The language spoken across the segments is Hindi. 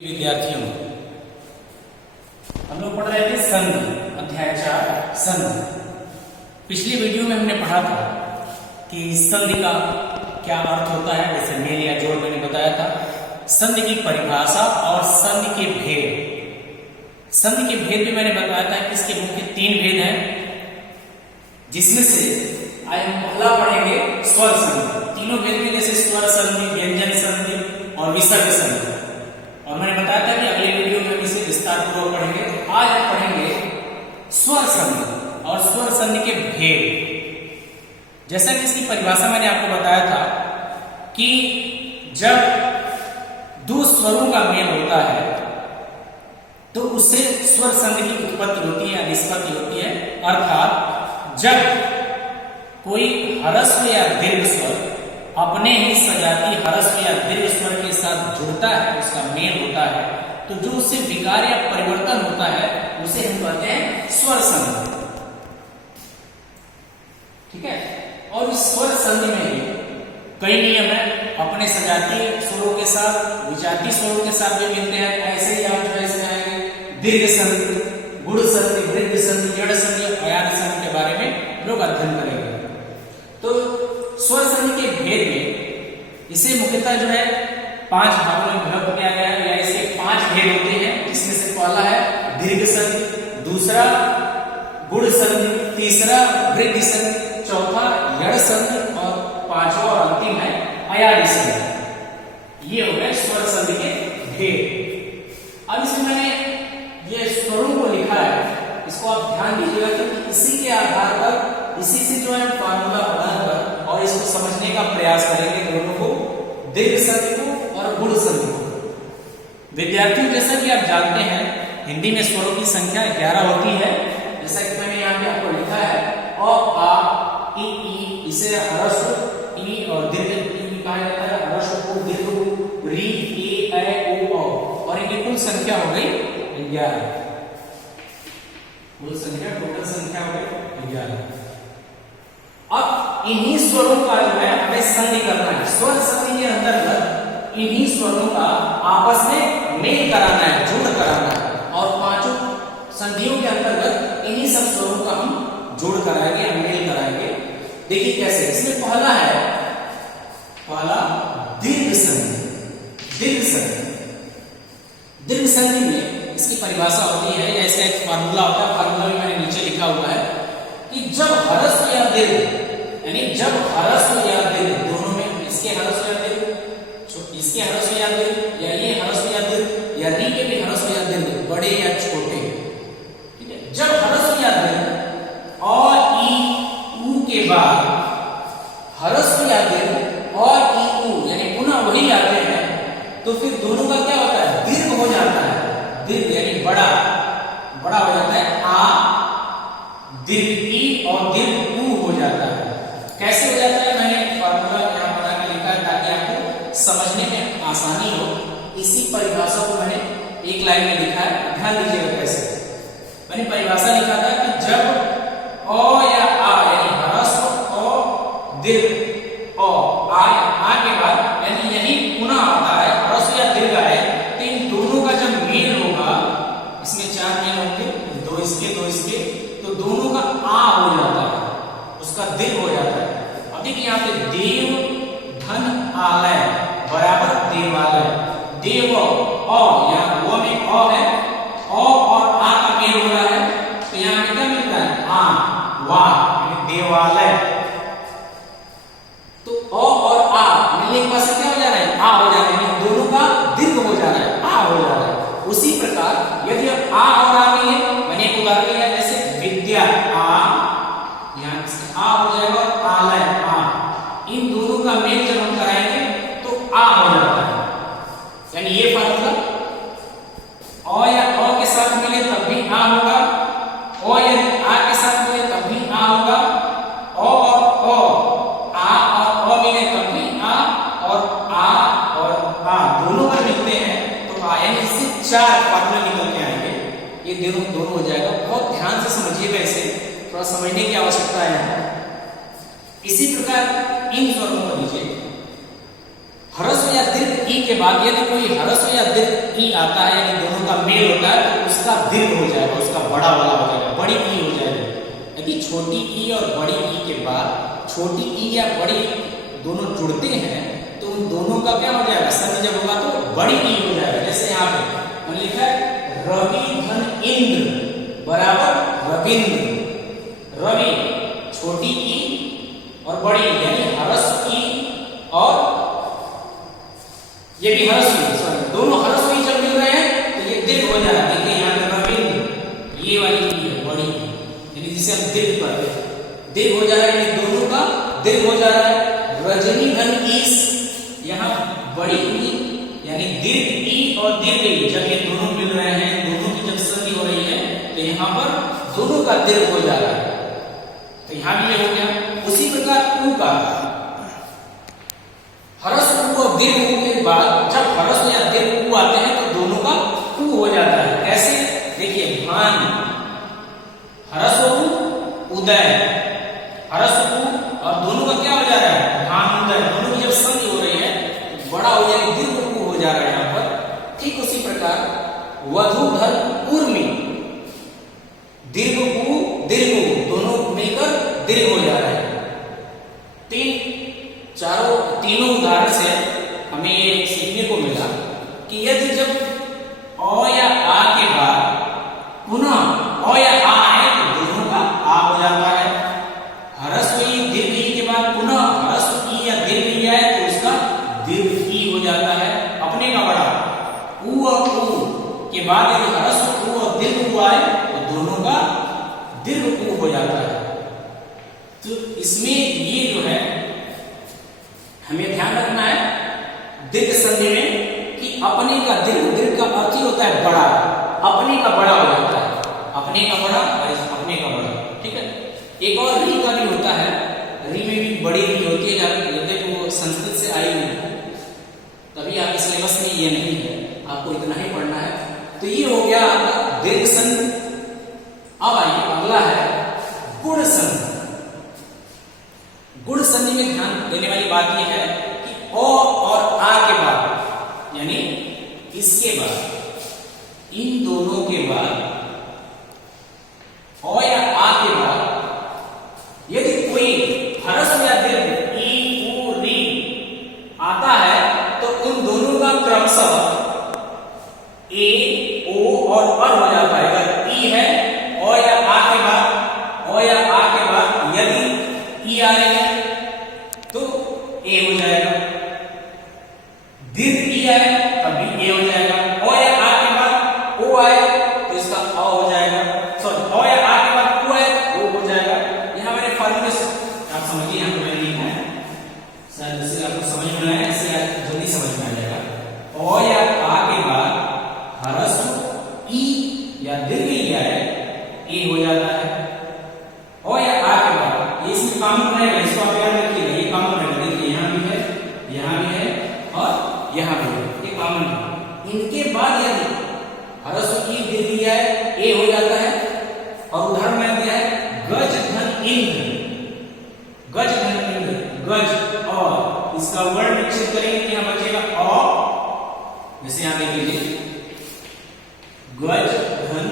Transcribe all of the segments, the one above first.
विद्यार्थियों, हम लोग पढ़ रहे थे संधि, अध्याय 4 संधि। पिछली वीडियो में हमने पढ़ा था कि संधि का क्या अर्थ होता है, जैसे मेल या जोड़ मैंने बताया था, संधि की परिभाषा और संधि के भेद। संधि के भेद भी मैंने बताया था कि इसके मुख्य 3 भेद हैं, जिसमें से आज हम पहला पढ़ेंगे स्वर संधि। तीनों भेद में जैसे स्वर संधि, व्यंजन संधि और विसर्ग संधि। और मैंने बताया था कि अगले वीडियो में हम इसे विस्तार पूर्वक पढ़ेंगे। तो आज हम पढ़ेंगे स्वर संधि और स्वर संधि के भेद। जैसा कि इसकी परिभाषा मैंने आपको बताया था कि जब दो स्वरों का मेल होता है तो उससे स्वर संधि की उत्पत्ति होती है, निष्पत्ति होती है। अर्थात जब कोई ह्रस्व या दीर्घ स्वर अपने ही सजाती ह्रस्व या दीर्घ स्वर के साथ जुड़ता है, उसका मेल होता है, तो जो उससे विकार या परिवर्तन होता है उसे हम कहते हैं स्वर संधि। ठीक है। और इस स्वर संधि में कई नियम है। अपने सजाती स्वरों के साथ, विजाती स्वरों के साथ भी मिलते हैं। ऐसे ही आप जो है दीर्घ संधि, गुण संधि, वृद्धि संधि, जड़ संधि, अयान संधि के बारे में लोग अध्ययन करेंगे। तो स्वर संधि के भेद में इसे मुख्यतः जो है 5 भागों में विभक्त किया गया है, या इसके 5 भेद होते हैं, जिसमें से पहला है दीर्घ संधि, दूसरा गुण संधि, तीसरा वृद्धि संधि, चौथा यड़ संधि और पांचवा और अंतिम है अयानी संधि। ये हो गए स्वर संधि के भेद। अब इसमें मैंने ये स्वरों को लिखा है, इसको आप ध्यान दीजिएगा क्योंकि इसी के आधार पर, इसी से जो है फार्मूला बनाकर और इसको समझने का प्रयास करेंगे, दोनों को, दीर्घ संधि को और गुण संधि को। विद्यार्थियों, जैसा कि आप जानते हैं हिंदी में स्वरों की संख्या 11 होती है। जैसा कि मैंने यहाँ पे आपको लिखा है अ, आ, ई, इसे ह्रस्व ई और दीर्घ ई कहा जाता है, ह्रस्व उ, दीर्घ उ, री, ए, ऐ, ओ, औ, और इनकी कुल संख्या हो गई 11। कुल संख्या, टोटल संख्या हो गई 11। अब इन्हीं स्वरों का जो है हमें संधि करना है। स्वर संधि के अंतर्गत इन्हीं स्वरों का आपस में मेल कराना है, जोड़ कराना है। और 5 संधियों के अंतर्गत इन्हीं सब स्वरों का हम जोड़ कराएंगे, मेल कराएंगे। देखिए कैसे। इसमें पहला है, पहला दीर्घ संधि। दीर्घ संधि, दीर्घ संधि में इसकी परिभाषा होती है, या इसका एक फार्मूला होता है। फार्मूला में मैंने नीचे लिखा हुआ है कि जब ह्रस्व या दीर्घ, यानी जब ह्रस्व या दीर्घ दोनों में, इसके ह्रस्व या दीर्घ, इसके ह्रस्व या दीर्घ, या ये ह्रस्व या दीर्घ, या री के भी ह्रस्व या दीर्घ, बड़े या छोटे, ठीक है। जब ह्रस्व या दीर्घ और ई ऊ के बाद ह्रस्व या दीर्घ और ई ऊ यानी पुनः वही आते हैं, तो फिर दोनों का क्या होता है, दीर्घ हो जाता है। दीर्घ यानी बड़ा, बड़ा हो जाता है। आ, दीर्घ ई और दीर्घ ऊ हो जाता है। कैसे हो जाता है, मैंने फार्मूला यहाँ बना के लिखा है ताकि आपको समझने में आसानी हो। इसी परिभाषा को मैंने एक लाइन में लिखा है, ध्यान दीजिएगा कैसे। मैंने परिभाषा लिखा था कि जब अ या आ यानी ह्रस्व अ, दीर्घ अ, आ के बाद यानी यही पुनः आता है, ह्रस्व या दीर्घ है, तो इन दोनों का जब मेल होगा, इसमें 4 मेल होंगे, 2 इसके 2 इसके, तो दोनों का आ हो जाता है, उसका दीर्घ हो जाता है। अब देखिए यहाँ पे देव धन आलय बराबर देवालय। देव अ, यहाँ वो में अ है, अ और आ का मेल हो रहा है, तो यहाँ पे क्या मिलता है, आ, वा, यानी देवालय। तो अ और आ मिलने के बाद से क्या हो जा रहा है, आ हो जा रहा है, दोनों का दीर्घ हो जा रहा है, आ हो जा रहा है। उसी प्रकार यदि आ और आ मिले, मैंने एक उदाहरण लिया जैसे विद्या, आ, यहाँ आ हो जाएगा और आलय, आ, इन दोनों का मेल जब हम कराएंगे तो आ हो जाता है। यानी ये फार्मूला अ या अ के साथ मिले तब भी आ होगा, अ यदि आ के साथ मिले तब भी आ होगा, अ और आ और अ मिले तब भी आ, और आ दोनों का मिलते हैं तो आ, यानी इससे 4 फार्मूला निकल के आएंगे। ये दोनों हो जाएगा। बहुत ध्यान से समझिएगा, इसे थोड़ा समझने की आवश्यकता है। इसी प्रकार इन स्वरों को लीजिए, ह्रस्व या दीर्घ ई के बाद यदि कोई ह्रस्व या दीर्घ ई आता है, यानी दोनों का मेल होता है, तो उसका दीर्घ हो जाएगा, उसका बड़ा वाला हो जाएगा, बड़ी ई हो जाएगा। यदि छोटी ई और बड़ी ई के बाद छोटी ई या बड़ी दोनों जुड़ते हैं तो उन दोनों का क्या हो जाएगा, संधि जब होगा तो बड़ी ई हो जाएगा। जैसे यहाँ पे लिखा है रवि धन इंद्र बराबर रविंद्र। रवि छोटी ई और बड़ी ई यानी ह्रस्व ई और ये भी ह्रस्व ई, सॉरी दोनों ह्रस्व ई जब मिल रहे हैं तो ये दीर्घ हो जाएगा। देखिए यहाँ पे रविंद्र ये वाली ई है बड़ी ई, यानी जिसे हम दीर्घ पढ़ते हैं, दीर्घ हो जा रहा है, यानी दोनों का दीर्घ हो जा रहा है। रजनी धन ईस, यहाँ बड़ी ई यानी दीर्घ ई और दीर्घ ई जब ये दोनों मिल रहे हैं, दोनों की जब संधि हो रही है तो यहाँ पर दोनों का दीर्घ हो जा रहा है, तो यहाँ भी ये हो गया। उसी प्रकार ऊ का ह्रस्व और दीर्घ ऊ के बाद जब ह्रस्व या दीर्घ ऊ आते हैं तो दोनों का ऊ हो जाता है। कैसे, देखिए भान ह्रस्व ऊ उदय, ह्रस्व ऊ और दोनों का क्या हो जा रहा है, भान उदय, दोनों की जब संधि हो रही है तो बड़ा हो जाएगा, दीर्घ ऊ हो जा रहा है यहाँ पर। ठीक उसी प्रकार वधूधर उर्मी, दीर्घ ऊ दीर्घ ऊ दोनों मिलकर दीर्घ हो जा रहा है। तीनों उदाहरण से हमें ये सीखने को मिला कि यदि जब अ या आ के बाद पुनः अ या आ आए तो दोनों का आ हो जाता है। ह्रस्व ई दीर्घ ई के बाद पुनः ह्रस्व ई या दीर्घ ई आए तो उसका दीर्घ ई हो जाता है, अपने का बड़ा। ऊ और ऊ के बाद यदि ह्रस्व ऊ और दीर्घ ऊ आए तो दोनों का दीर्घ ऊ हो जाता है। तो इसमें ये जो है हमें ध्यान रखना है दीर्घ संधि में कि अपने का दीर्घ, दीर्घ का अर्थ ही होता है बड़ा, अपने का बड़ा हो जाता है, अपने का बड़ा और अपने का बड़ा। ठीक है, एक और री का भी होता है, री में भी बड़ी री होती है, जब वो संस्कृत से आई हुई है, तभी आपके सिलेबस में ये नहीं है, आपको इतना ही पढ़ना है। तो ये हो गया आपका दीर्घ संधि। अब आइए अगला है गुण संधि। गुण संधि में ध्यान देने वाली बात यह है कि अ और आ के बाद यानी इसके बाद, इन दोनों के बाद अ या आ के बाद यदि कोई ह्रस्व या दीर्घ ई ऊ री आता है तो उन दोनों का क्रमशः ए ओ और अ हो जाता है। अगर ई है अ या आ के बाद, अ या आ के बाद यदि ई आ रहे हैं तो ए हो जाएगा, दीर्घ ई आए तभी ए हो जाएगा, ओ या आ के बाद ओ आए तो इसका अ हो जाएगा, सॉरी ओ या आ के बाद ओ आए ओ हो जाएगा। यहां मैंने फॉर्मूले से आप समझिए, यहां पे मैंने लिखा है, शायद इससे आपको समझ में आया, इससे जल्दी समझ में आ जाएगा। ओ या आ के बाद ह्रस्व ई या दीर्घ ई आए ए हो जाता है। ओ या आ के बाद ये इसमें कॉमन रहेगा, इसको आप याद रखिएगा, ये कॉमन रहेगा। देखिए यहाँ भी है, यहाँ भी है और यहाँ भी है, ये कॉमन है। इनके बाद यदि ह्रस्व ई दीर्घ ई आए ए हो जाता है। और उदाहरण मैंने दिया है गज धन इंद्र, गज धन इंद्र, गज और इसका वर्ण विकसित करेंगे तो यहाँ बचेगा अ, जैसे यहाँ देख लीजिए गज धन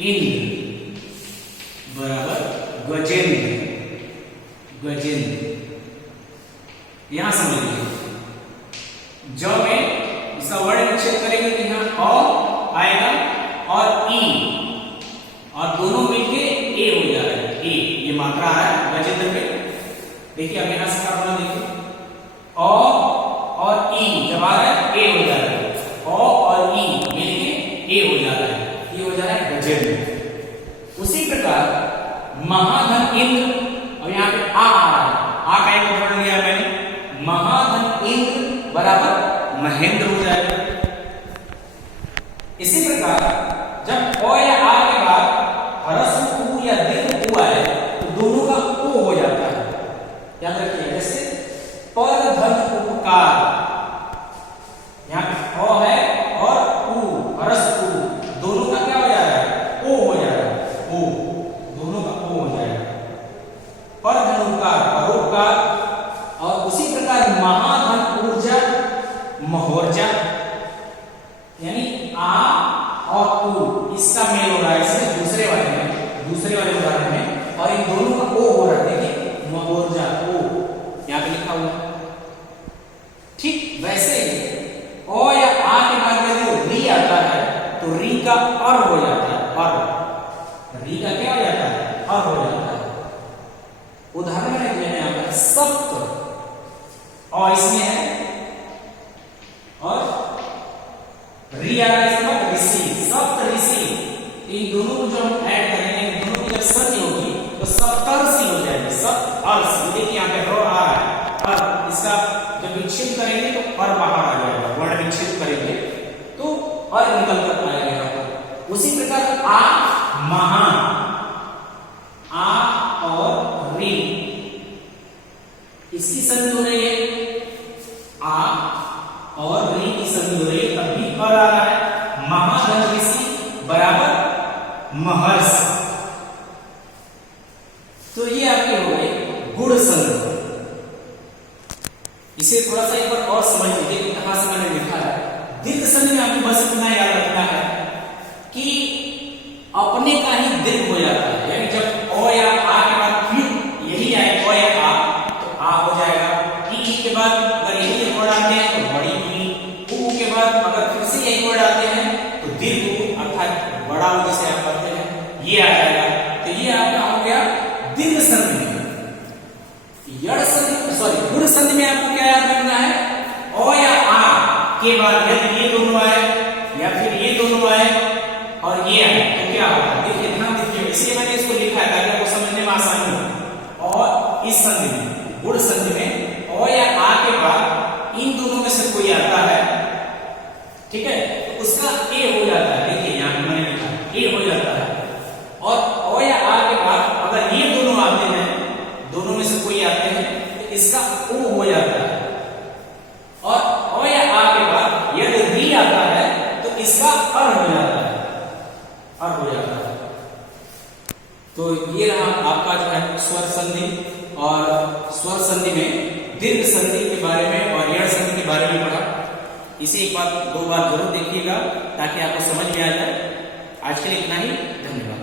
इंद्र बराबर गजेंद्र, गजेंद्र। यहां समझ लीजिए ज में इसका वर्ण विच्छेद करेंगे तो यहां अ आएगा और ई और दोनों मिलके ए हो जा रहा है, ए ये मात्रा आ रहा है गजेंद्र में। देखिए अब यहां से क्या होगा, देखिए अ और ई जब आ रहा है ए हो जा रहा है, अ और ई मिलके ए हो जा रहा है, ये हो जा रहा है गजेंद्र। उसी प्रकार महाधन इंद्र, अब यहाँ पे आ रहा है, आ का एक उदाहरण लिया मैंने, महाधन इंद्र बराबर महेंद्र हो जाएगा। इसी प्रकार जब अ या आ के बाद ह्रस्व ऊ या दीर्घ ऊ आए तो दोनों का ओ हो जाता है, याद रखिए। जैसे पर धन उपकार, यहाँ पे अ है और ऊ ह्रस्व ऊ दोनों का क्या हो जा रहा है, ओ हो जा रहा है, ओ दोनों का ओ हो जाएगा। पर धन उपकार, परोपकार। और उसी प्रकार महाधन ऊर्जा आ और उ इसका मेल हो रहा है इसमें दूसरे वाले उदाहरण में, और इन दोनों का ओ हो रहा है। देखिए मोर्जा ओ यहां पे लिखा हुआ है। ठीक वैसे ही ओ या आ के बाद यदि री आता है तो री का अर हो जाता है। अर री का क्या हो जाता है? अर हो जाता है। उदाहरण है यहां पर सप्त और इसमें है और री आ रहा है इसका मतलब ऋषि, सप्त ऋषि। इन दोनों को जब हम ऐड करेंगे, इन दोनों की जब संधि होगी तो सप्तर्षि हो जाएगी। सप्तर्षि देखिए यहां पे रो आ रहा है, और इसका जब विच्छेद करेंगे तो पर बाहर आ जाएगा। वर्ण विच्छेद करेंगे तो और निकल कर आएगा यहां पर। उसी प्रकार आ महा, आ और री इसकी संधि हो रही है, आ और री की संधि हो रही है, तब भी पर आ रहा है। महाधन ऋषि बराबर महर्षि। तो ये आपके हो गए गुण संधि। इसे थोड़ा सा एक बार और समझ लीजिए कि कहां से मैंने लिखा है। दीर्घ संधि में आपको बस इतना याद रखना है कि अपने का ही दीर्घ हो जाता है, यानी जब ओ या आ के बाद फिर यही आए ओ या आ तो आ हो जाएगा। ई के बाद अगर यही वर्ड आते हैं तो बड़ी ई, उ के बाद अगर फिर से यही वर्ड आते हैं तो दीर्घ उ अर्थात बड़ा उ जिसे आप कहते हैं ये आ जाएगा। तो ये आपका हो गया दीर्घ संधि में। यड़ संधि गुण संधि में आपको क्या याद रखना है? ओ या आ के बाद यदि ये दोनों आए या फिर ये दोनों आए और ये आए तो क्या होगा? देखिए ध्यान दीजिए, इसलिए मैंने इसको लिखा है ताकि आपको समझने में आसानी हो। और इस संधि में, गुण संधि में ओ या आ के बाद इन दोनों में से कोई आता है, ठीक है, तो उसका ए हो जाता है। देखिए यहां पे मैंने लिखा ए हो जाता है। और ओ या आ के बाद अगर ये दोनों आते हैं, दोनों में से कोई आते हैं तो इसका ओ हो जाता है। और ओ या आ के बाद यदि री आता है तो इसका अर हो जाता है, अर हो जाता है। तो ये रहा आपका जो है स्वर संधि। और स्वर संधि में दीर्घ संधि के बारे में और यड़ संधि के बारे में पढ़ा। इसे एक बार दो बार जरूर देखिएगा ताकि आपको समझ में आ जाए। आज के लिए इतना ही, धन्यवाद।